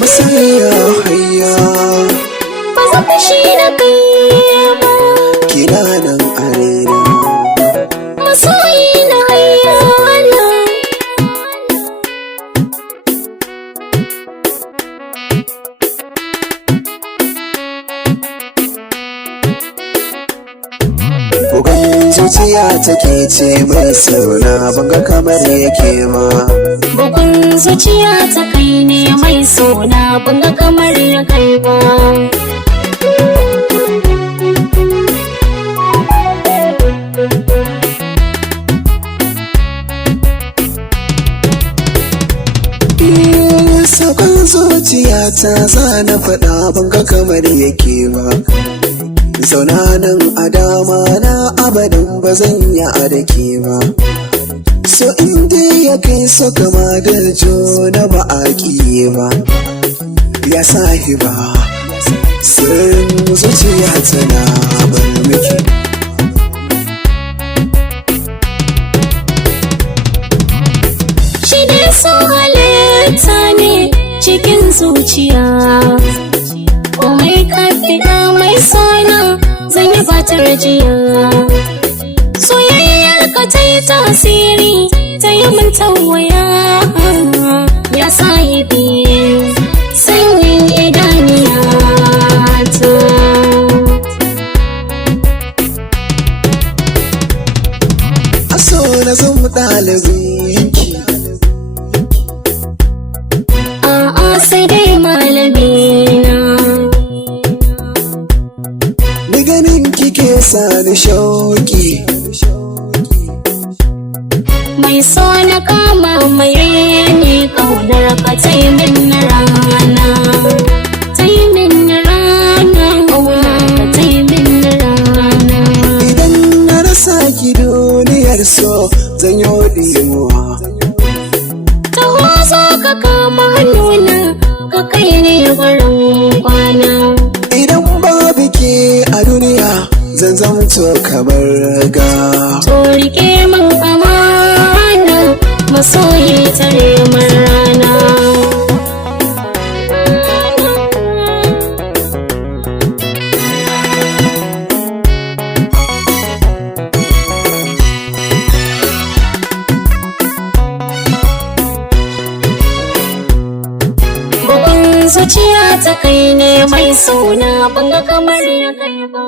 Masoyiya hayya ba zan fushi da kai ba, kina nan a raina. masoyi na hayya Bugun zuciya take ce mai suna banga kamar yake ma. bugun zuciya ta kai ne mai suna banga kamar ya kai ba. Sakon zuciya ta zana faɗa banga kamar yake ba. Zauna nan a dama na abadan ba zan yi adake ba. So inda ya kai so kama da juna ba a ba. Ya sahiba sirrin zuciya tana bar miki. Shi ne so halitta ne cikin zuciya, komai ka fiɗa mai sona zan yi fatar jiya. Soyayyar ka ta yi tasiri ta yi min tawaya, ya sahibi sanyin idaniyata. Aso na zama ɗalibinki, A'a sai dai malamina, ni ganin kike sani shauki. mai so na kama mai ne kaunar ka ta yi min rana, ta yi min rana, kaunar ka ta yi min rana. Idan na rasa ki duniyar so zan yi ɗimuwa. Taho zo ka kama hannuna ka kai ne wurin kwana. Idan babu ke a duniya zan zamto kamar ga. To rike min amana masoyi tare min rana. Bugun zuciya ta kai ne mai suna banga kamar ya kai ba.